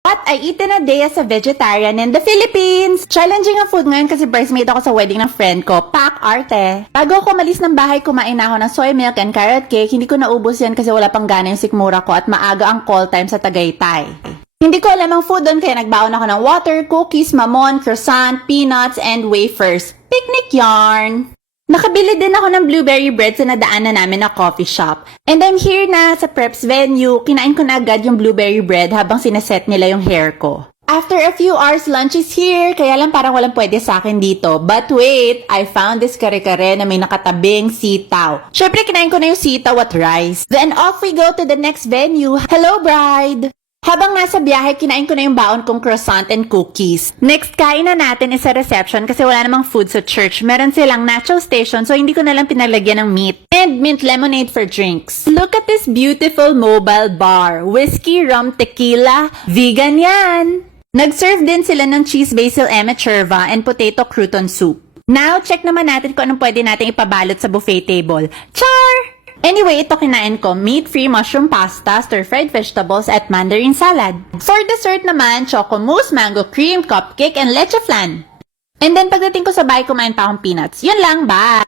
What I eat in a day as a vegetarian in the Philippines. Challenging ang food ngayon kasi bridesmaid ako sa wedding ng friend ko. Pak arte. Bago ako malis ng bahay, kumain na ako ng soy milk and carrot cake. Hindi ko naubos yan kasi wala pang gana yung sikmura ko at maaga ang call time sa Tagaytay. Hindi ko alam ang food doon kaya nagbaon ako ng water, cookies, mamon, croissant, peanuts, and wafers. Picnic yarn! Nakabili din ako ng blueberry bread sa nadaanan namin na coffee shop. And I'm here na sa preps venue. Kinain ko na agad yung blueberry bread habang sineset nila yung hair ko. After a few hours, lunch is here. Kaya lang parang walang pwede sa akin dito. But wait, I found this kare-kare na may nakatabing sitaw. Syempre, kinain ko na yung sitaw at rice. Then off we go to the next venue. Hello, bride! Habang nasa biyahe, kinain ko na yung baon kong croissant and cookies. Next, kain na natin is sa reception kasi wala namang food sa church. Meron silang nacho station so hindi ko na lang pinalagyan ng meat. And mint lemonade for drinks. Look at this beautiful mobile bar. Whiskey, rum, tequila. Vegan yan! Nag-serve din sila ng cheese basil emechurva and potato crouton soup. Now, check naman natin kung anong pwede natin ipabalot sa buffet table. Char! Anyway, ito kinain ko, meat-free mushroom pasta, stir-fried vegetables, at mandarin salad. For dessert naman, choco mousse, mango cream, cupcake, and leche flan. And then pagdating ko sa bahay, kumain pa akong peanuts. Yun lang, bye!